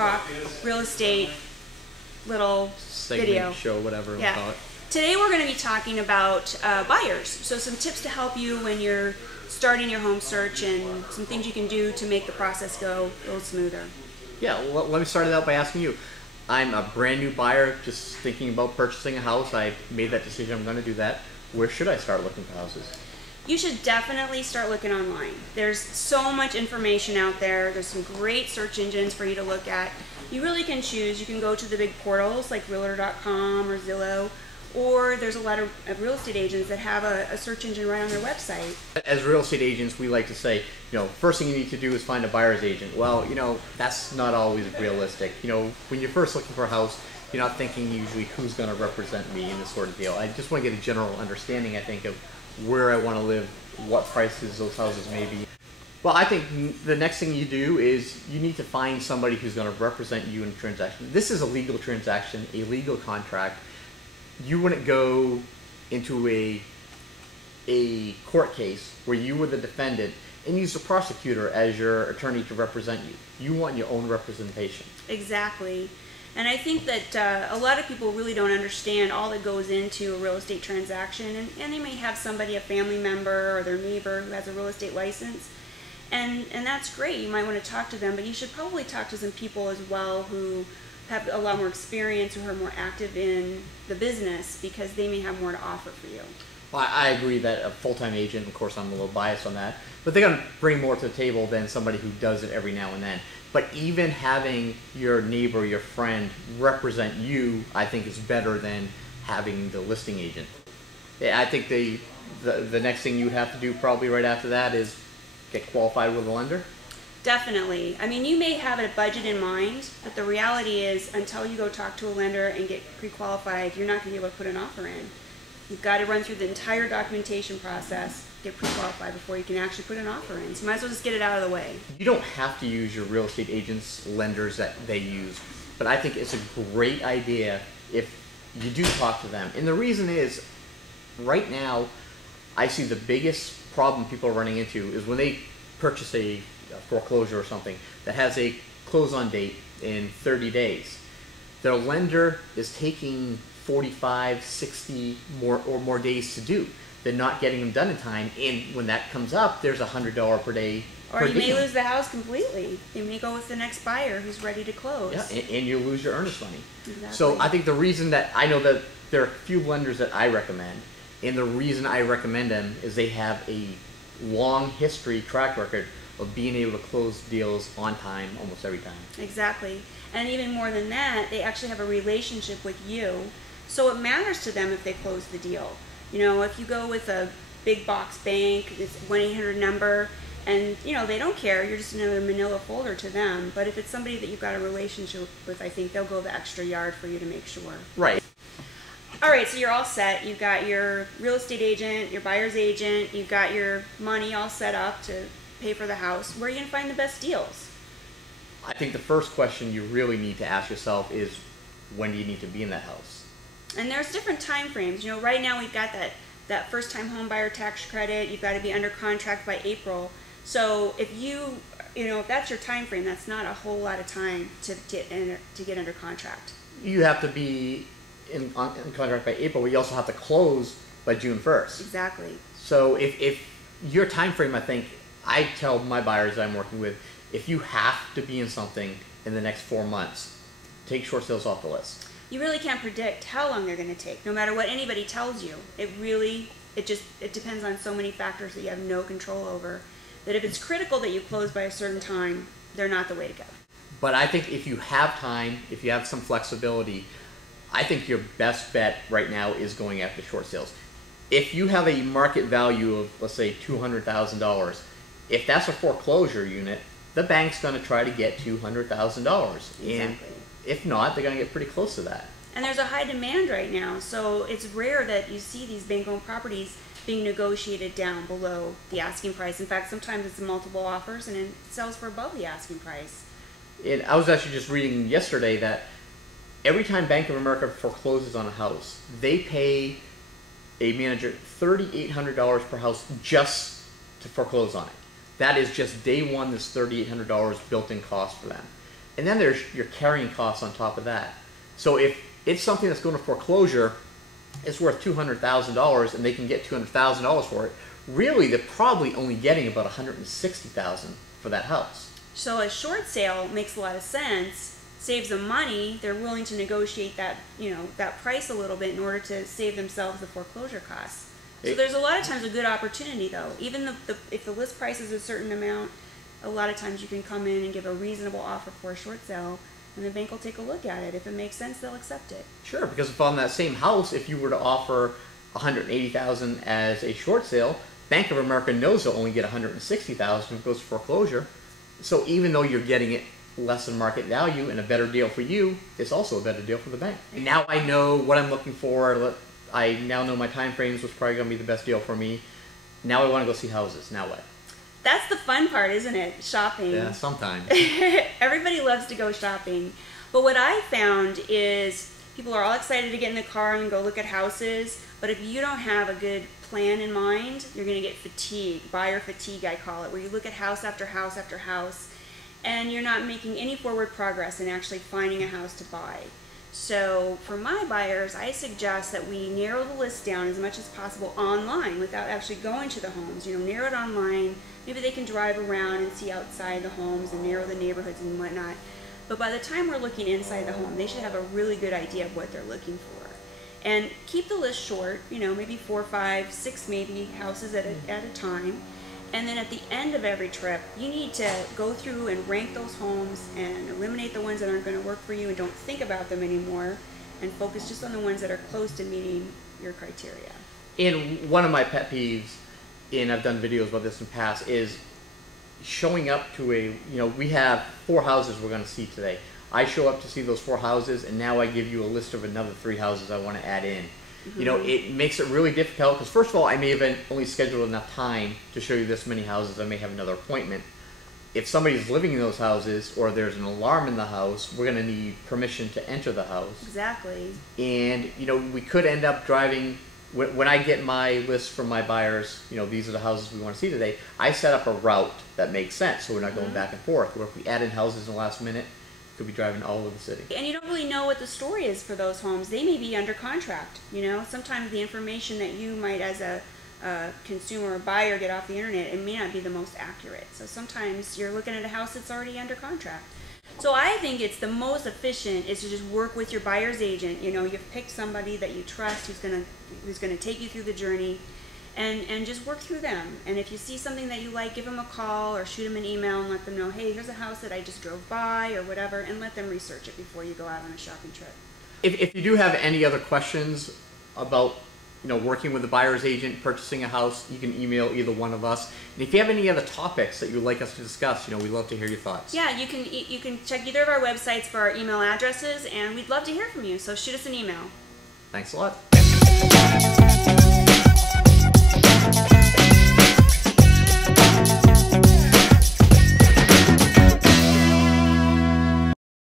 Talk real estate little segment, video. show, whatever we call it. Today we're going to be talking about buyers. So some tips to help you when you're starting your home search and some things you can do to make the process go a little smoother. Yeah, well, let me start it out by asking you. I'm a brand new buyer just thinking about purchasing a house. I made that decision. I'm going to do that. Where should I start looking for houses? You should definitely start looking online. There's so much information out there. There's some great search engines for you to look at. You really can choose. You can go to the big portals like Realtor.com or Zillow, or there's a lot of real estate agents that have a search engine right on their website. As real estate agents, we like to say, first thing you need to do is find a buyer's agent. Well, that's not always realistic. When you're first looking for a house, you're not thinking usually who's going to represent me in this sort of deal. I just want to get a general understanding, I think, of where I want to live, what prices those houses may be. Well, I think the next thing you do is you need to find somebody who's going to represent you in a transaction. This is a legal transaction, a legal contract. You wouldn't go into a court case where you were the defendant and use the prosecutor as your attorney to represent you. You want your own representation. Exactly. And I think that a lot of people really don't understand all that goes into a real estate transaction, and they may have somebody, a family member or their neighbor who has a real estate license, and that's great. You might want to talk to them, but you should probably talk to some people as well who have a lot more experience, who are more active in the business, because they may have more to offer for you. Well, I agree that a full-time agent, of course I'm a little biased on that, but they're going to bring more to the table than somebody who does it every now and then. But even having your neighbor, your friend represent you, I think is better than having the listing agent. I think the next thing you would have to do probably right after that is get qualified with a lender. Definitely. I mean, you may have a budget in mind, but the reality is until you go talk to a lender and get pre-qualified, you're not going to be able to put an offer in. You've got to run through the entire documentation process, get pre-qualified before you can actually put an offer in. So you might as well just get it out of the way. You don't have to use your real estate agents, lenders that they use, but I think it's a great idea if you do talk to them. And the reason is, right now, I see the biggest problem people are running into is when they purchase a foreclosure or something that has a close-on date in 30 days. Their lender is taking 45, 60 or more days to do. They're not getting them done in time, and when that comes up, there's $100 per day. Or you may lose the house completely. You may go with the next buyer who's ready to close. Yeah, and you lose your earnest money. Exactly. So I think the reason that I know that there are a few lenders that I recommend, and the reason I recommend them is they have a long history track record of being able to close deals on time almost every time. Exactly. And even more than that, they actually have a relationship with you, so it matters to them if they close the deal. If you go with a big box bank, it's 1-800 number, and they don't care, you're just another manila folder to them. But if it's somebody that you've got a relationship with, I think they'll go the extra yard for you to make sure. Right. All right, so you're all set. You've got your real estate agent, your buyer's agent, you've got your money all set up to pay for the house. Where are you going to find the best deals? I think the first question you really need to ask yourself is, when do you need to be in that house? And there's different time frames. Right now we've got that first-time home buyer tax credit. You've got to be under contract by April. So if if that's your time frame, that's not a whole lot of time to get under contract. You have to be in contract by April, but you also have to close by June 1st. Exactly. So if your time frame, I think, I tell my buyers I'm working with, if you have to be in something in the next 4 months, take short sales off the list. You really can't predict how long they're going to take, no matter what anybody tells you. It depends on so many factors that you have no control over, that if it's critical that you close by a certain time, they're not the way to go. But I think if you have time, if you have some flexibility, I think your best bet right now is going after short sales. If you have a market value of, let's say, $200,000, if that's a foreclosure unit, the bank's going to try to get $200,000. Exactly. And if not, they're going to get pretty close to that. And there's a high demand right now, so it's rare that you see these bank-owned properties being negotiated down below the asking price. In fact, sometimes it's multiple offers and it sells for above the asking price. And I was actually just reading yesterday that every time Bank of America forecloses on a house, they pay a manager $3,800 per house just to foreclose on it. That is just day one, this $3,800 built-in cost for them. And then there's your carrying costs on top of that. So if it's something that's going to foreclosure, it's worth $200,000 and they can get $200,000 for it, really they're probably only getting about $160,000 for that house. So a short sale makes a lot of sense, saves them money. They're willing to negotiate that, that price a little bit in order to save themselves the foreclosure costs. So there's a lot of times a good opportunity though. Even if the list price is a certain amount, a lot of times you can come in and give a reasonable offer for a short sale, and the bank will take a look at it. If it makes sense, they'll accept it. Sure, because if on that same house, if you were to offer $180,000 as a short sale, Bank of America knows they'll only get $160,000 if it goes to foreclosure. So even though you're getting it less than market value and a better deal for you, it's also a better deal for the bank. And now I know what I'm looking for. I now know my time frames, what's probably going to be the best deal for me. Now I want to go see houses. Now what? That's the fun part, isn't it? Shopping. Yeah, sometimes. Everybody loves to go shopping. But what I found is people are all excited to get in the car and go look at houses. But if you don't have a good plan in mind, you're going to get fatigue, buyer fatigue I call it, where you look at house after house after house and you're not making any forward progress in actually finding a house to buy. So for my buyers, I suggest that we narrow the list down as much as possible online without actually going to the homes. Narrow it online. Maybe they can drive around and see outside the homes and narrow the neighborhoods and whatnot. But by the time we're looking inside the home, they should have a really good idea of what they're looking for. And keep the list short, maybe 4, 5, 6 maybe houses at a time. And then at the end of every trip, you need to go through and rank those homes and eliminate the ones that aren't going to work for you and don't think about them anymore and focus just on the ones that are close to meeting your criteria. And one of my pet peeves, and I've done videos about this in the past, is showing up to we have 4 houses we're going to see today. I show up to see those 4 houses and now I give you a list of another 3 houses I want to add in. Mm-hmm. It makes it really difficult because first of all, I may have only scheduled enough time to show you this many houses. I may have another appointment. If somebody's living in those houses or there's an alarm in the house, we're going to need permission to enter the house. Exactly. And, we could end up driving, when I get my list from my buyers, these are the houses we want to see today, I set up a route that makes sense so we're not going back and forth. Or if we add in houses in the last minute, could be driving all over the city. And you don't really know what the story is for those homes. They may be under contract, Sometimes the information that you might as a consumer or buyer get off the internet, it may not be the most accurate. So sometimes you're looking at a house that's already under contract. So I think it's the most efficient is to just work with your buyer's agent. You've picked somebody that you trust who's gonna take you through the journey. And just work through them. And if you see something that you like, give them a call or shoot them an email and let them know, hey, here's a house that I just drove by or whatever, and let them research it before you go out on a shopping trip. If you do have any other questions about working with a buyer's agent, purchasing a house, you can email either one of us. And if you have any other topics that you'd like us to discuss, we'd love to hear your thoughts. Yeah, you can check either of our websites for our email addresses, and we'd love to hear from you. So shoot us an email. Thanks a lot.